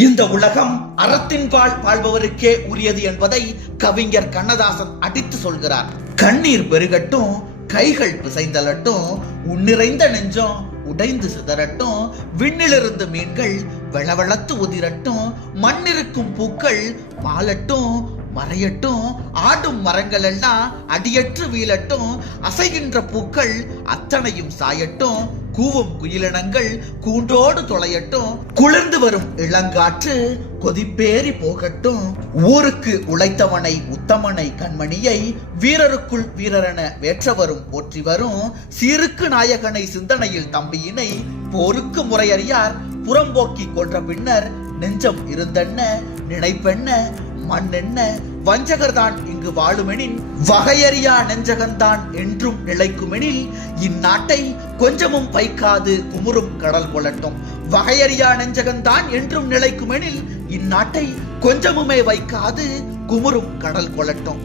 இந்த உலகம் அறத்தின்பால் வாழ்பவருக்கே உரியது என்பதை கவிஞர் கண்ணதாசன் அடித்து சொல்கிறார். கண்ணீர் பெருகட்டும், கைகள் பிசைந்தலட்டும், உன்னிறைந்த நெஞ்சம் உடைந்து சிதறட்டும், விண்ணிலிருந்து மீன்கள் வெளவெளத்து உதிரட்டும், மண்ணிருக்கும் பூக்கள் மாலட்டும் மறையட்டும், ஆடும் மரங்கள் எல்லாம் அடியற்று வீழட்டும், அசைகின்ற பூக்கள் அத்தனையும் சாயட்டும், கூவும் குயிலினங்கள் கூண்டோடு தொலையட்டும், குளிர்ந்து வரும் இளங்காற்று கொதிப்பேறி போகட்டும், ஊருக்கு உழைத்தவனை உத்தமனை கண்மணியை வீரருக்குள் வீரரென வேற்ற வரும் போற்றி வரும், சீருக்கு நாயகனை சிந்தனையில் தம்பியினை போருக்கு முறையறியார் புறம்போக்கி கொன்ற பின்னர் நெஞ்சம் இருந்தென்ன நினைப்பென்ன மண்ணென்ன வஞ்சகர்தான் இங்கு வாழுமெனின் வகையறியா நெஞ்சகன்தான் என்றும் நிலைக்குமெனில் இந்நாட்டை கொஞ்சமும் பைக்காது குமுறும் கடல் கொள்ளட்டும். வகையறியா நெஞ்சகன்தான் என்றும் நிலைக்குமெனில் இந்நாட்டை கொஞ்சமுமே வைக்காது குமுறும் கடல் கொள்ளட்டும்.